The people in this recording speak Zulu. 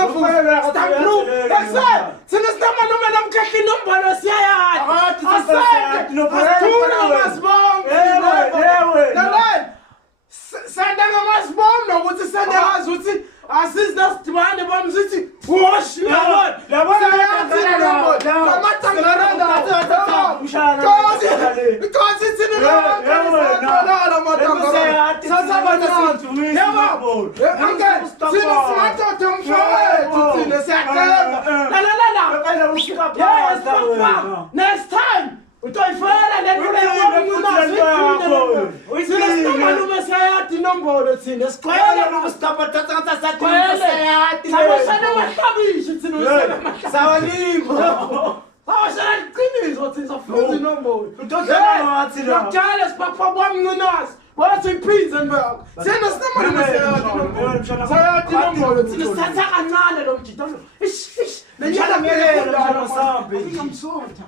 amavuzi. Stamproof. Yase. Sina stamana namkhahla inombolo siyayada. Asithula masibonke. Yewe. Lalani. Sanda ngamasibonke nokuthi sanda ngazi ukuthi asizida sidibane bamzithi wash yabona next time utoyifela nenombolo sayati nombolo thina siqhwele Nokusiqaphatha sathi sayati sabashana mahlabishi thina usebenzisa sawalimo. awashana liqiniso thina sofuza inombolo Utodlala ngathi la. Njalo sibapha kwamncinasi wathi iPinzenberg thina sayati inombolo thina sithatha kancane lo mjito ish Njalo ngeke lo sambe. ngamsotha